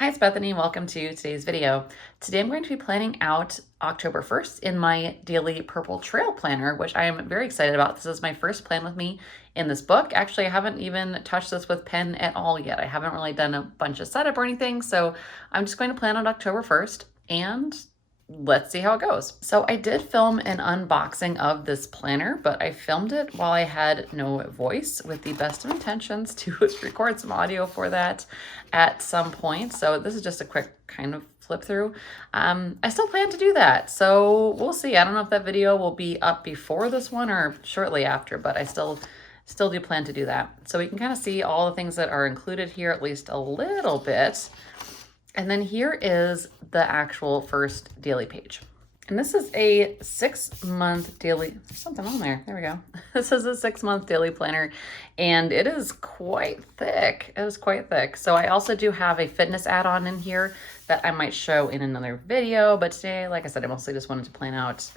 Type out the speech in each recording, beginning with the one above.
Hi, it's Bethany. Welcome to today's video. Today I'm going to be planning out October 1st in my daily Purpletrail planner, which I am very excited about. This is my first plan with me in this book. Actually, I haven't even touched this with pen at all yet. I haven't really done a bunch of setup or anything, so I'm just going to plan on October 1st and let's see how it goes. So I did film an unboxing of this planner, but I filmed it while I had no voice with the best of intentions to record some audio for that at some point. So this is just a quick kind of flip through. I still plan to do that. So we'll see. I don't know if that video will be up before this one or shortly after, but I still do plan to do that. So we can kind of see all the things that are included here, at least a little bit. And then here is the actual first daily page. And this is a 6-month daily, there's something on there. There we go. This is a 6-month daily planner and it is quite thick. It is quite thick. So I also do have a fitness add-on in here that I might show in another video. But today, like I said, I mostly just wanted to plan out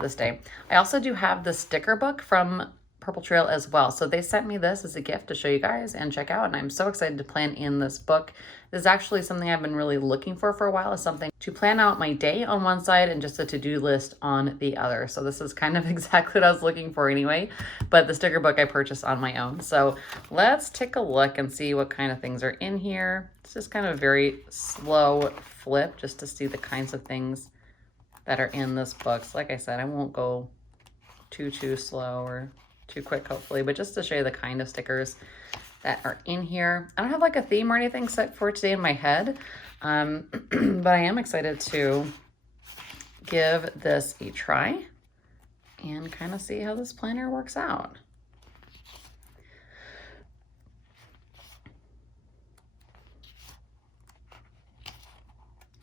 this day. I also do have the sticker book from Purpletrail as well. So they sent me this as a gift to show you guys and check out. And I'm so excited to plan in this book. This is actually something I've been really looking for a while, is something to plan out my day on one side and just a to-do list on the other. So this is kind of exactly what I was looking for anyway, but the sticker book I purchased on my own. So let's take a look and see what kind of things are in here. It's just kind of a very slow flip just to see the kinds of things that are in this book. So like I said, I won't go too slow or too quick, hopefully, but just to show you the kind of stickers that are in here. I don't have like a theme or anything set for today in my head, but I am excited to give this a try and kind of see how this planner works out.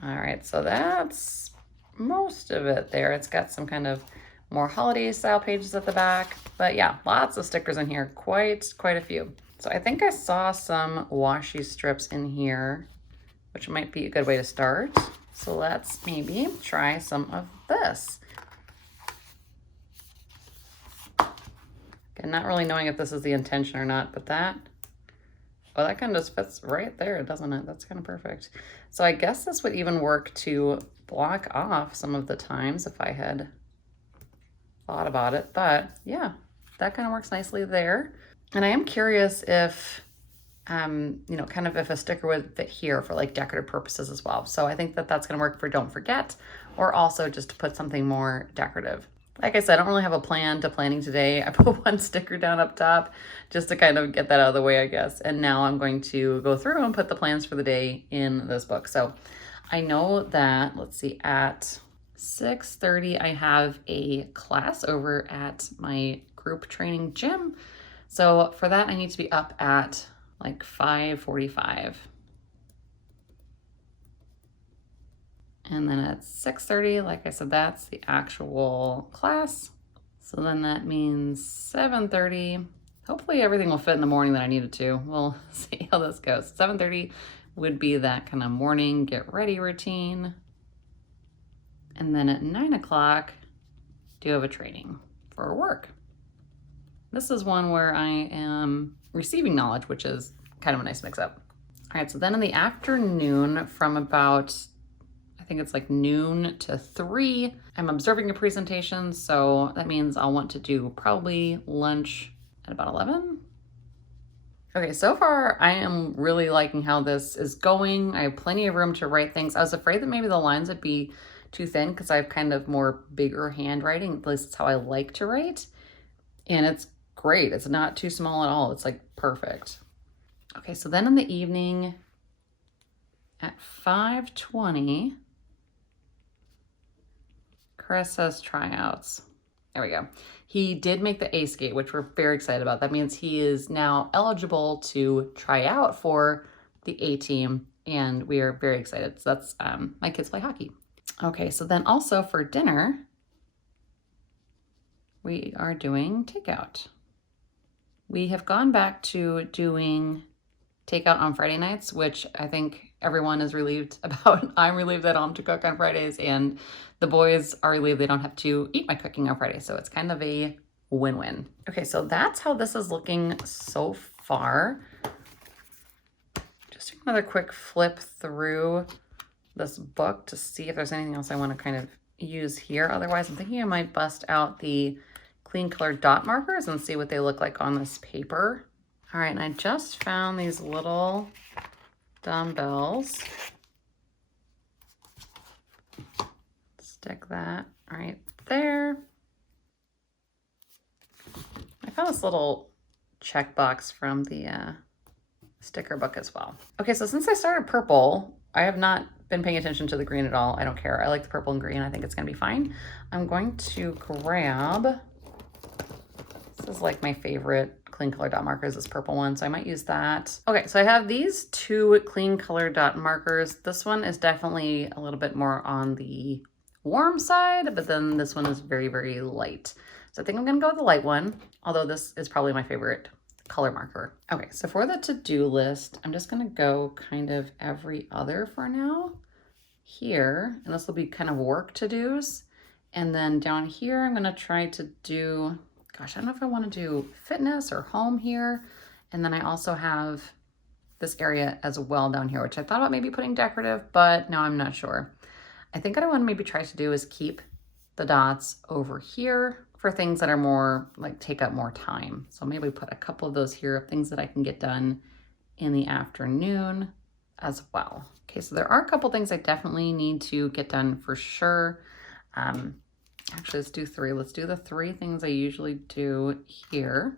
All right, so that's most of it there. It's got some kind of more holiday style pages at the back, but yeah, lots of stickers in here, quite a few. So I think I saw some washi strips in here, which might be a good way to start. So let's maybe try some of this. Again, not really knowing if this is the intention or not, but that kind of just fits right there, doesn't it? That's kind of perfect. So I guess this would even work to block off some of the times if I had thought about it, but yeah, that kind of works nicely there. And I am curious if, kind of if a sticker would fit here for like decorative purposes as well. So I think that that's going to work for Don't Forget, or also just to put something more decorative. Like I said, I don't really have a plan to planning today. I put one sticker down up top just to kind of get that out of the way, I guess. And now I'm going to go through and put the plans for the day in this book. So I know that, let's see, at 6:30, I have a class over at my group training gym. So for that, I need to be up at like 5:45. And then at 6:30, like I said, that's the actual class. So then that means 7:30. Hopefully everything will fit in the morning that I needed to. We'll see how this goes. 7:30 would be that kind of morning get ready routine. And then at 9 o'clock, do have a training for work. This is one where I am receiving knowledge, which is kind of a nice mix up. All right, so then in the afternoon from about, I think it's like noon to 3, I'm observing a presentation. So that means I'll want to do probably lunch at about 11. Okay, so far I am really liking how this is going. I have plenty of room to write things. I was afraid that maybe the lines would be too thin because I have kind of more bigger handwriting. At least it's how I like to write. And it's great. It's not too small at all. It's like perfect. Okay, so then in the evening at 5:20, Chris says tryouts. There we go. He did make the ACE gate, which we're very excited about. That means he is now eligible to try out for the A team, and we are very excited. So that's, my kids play hockey. Okay, so then also for dinner, we are doing takeout. We have gone back to doing takeout on Friday nights, which I think everyone is relieved about. I'm relieved that I don't have to cook on Fridays, and the boys are relieved they don't have to eat my cooking on Friday. So it's kind of a win-win. Okay, so that's how this is looking so far. just another quick flip through this book to see if there's anything else I want to kind of use here. Otherwise, I'm thinking I might bust out the clean color dot markers and see what they look like on this paper. All right, and I just found these little dumbbells. Stick that right there. I found this little checkbox from the sticker book as well. Okay, so since I started purple, I have not been paying attention to the green at all. I don't care. I like the purple and green. I think it's gonna be fine. I'm going to grab, this is like my favorite clean color dot markers, this purple one, so I might use that. Okay, so I have these two clean color dot markers. This one is definitely a little bit more on the warm side, but then this one is very, very light. So I think I'm gonna go with the light one, although this is probably my favorite color marker. Okay, so for the to-do list, I'm just gonna go kind of every other for now here, and this will be kind of work to-dos. And then down here, I'm gonna try to do, gosh, I don't know if I wanna do fitness or home here. And then I also have this area as well down here, which I thought about maybe putting decorative, but now I'm not sure. I think what I wanna maybe try to do is keep the dots over here for things that are more like take up more time. So maybe put a couple of those here, things that I can get done in the afternoon as well. Okay, so there are a couple things I definitely need to get done for sure. Actually, let's do three. Let's do the three things I usually do here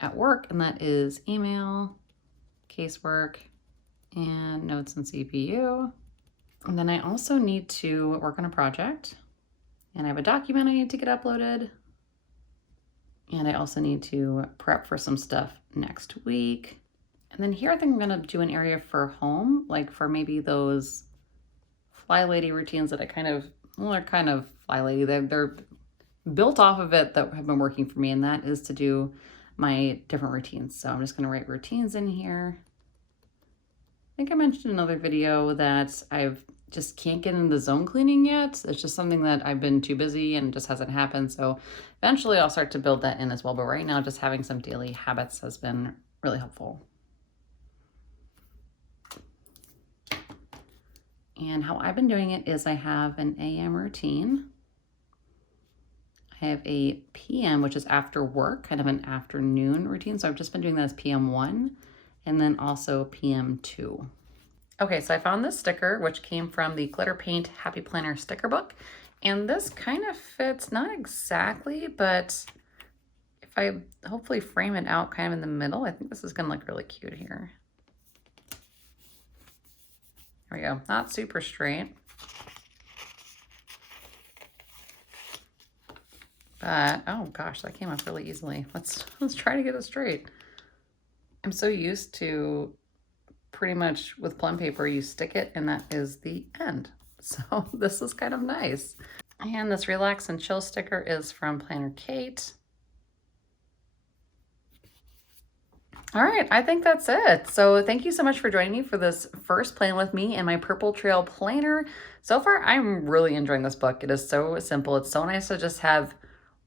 at work, and that is email, casework, and notes and CPU. And then I also need to work on a project, and I have a document I need to get uploaded. And I also need to prep for some stuff next week. And then here I think I'm gonna do an area for home, like for maybe those fly lady routines that I kind of, well, they're kind of fly lady. They're built off of it that have been working for me, and that is to do my different routines. So I'm just gonna write routines in here. I think I mentioned in another video that I've just can't get into the zone cleaning yet. It's just something that I've been too busy and just hasn't happened. So eventually I'll start to build that in as well. But right now, just having some daily habits has been really helpful. And how I've been doing it is I have an AM routine. I have a PM, which is after work, kind of an afternoon routine. So I've just been doing that as PM1 and then also PM2. Okay, so I found this sticker, which came from the Glitter Paint Happy Planner sticker book. And this kind of fits, not exactly, but if I hopefully frame it out kind of in the middle, I think this is gonna look really cute here. There we go, not super straight. But, oh gosh, that came up really easily. Let's try to get it straight. I'm so used to pretty much with plum paper, you stick it and that is the end. So this is kind of nice. And this Relax and Chill sticker is from Planner Kate. All right, I think that's it. So thank you so much for joining me for this first plan with me in my Purpletrail planner. So far, I'm really enjoying this book. It is so simple. It's so nice to just have,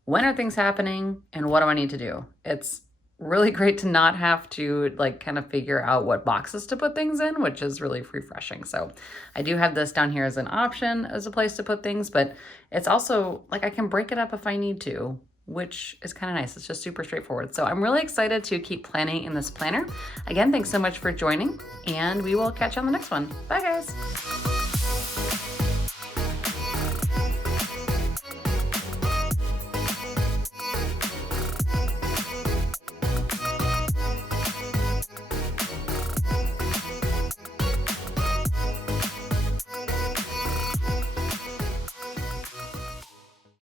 when are things happening and what do I need to do? It's really great to not have to like kind of figure out what boxes to put things in, which is really refreshing. So I do have this down here as an option, as a place to put things, but it's also like I can break it up if I need to, which is kind of nice. It's just super straightforward. So I'm really excited to keep planning in this planner. Again, thanks so much for joining, and we will catch you on the next one. Bye guys.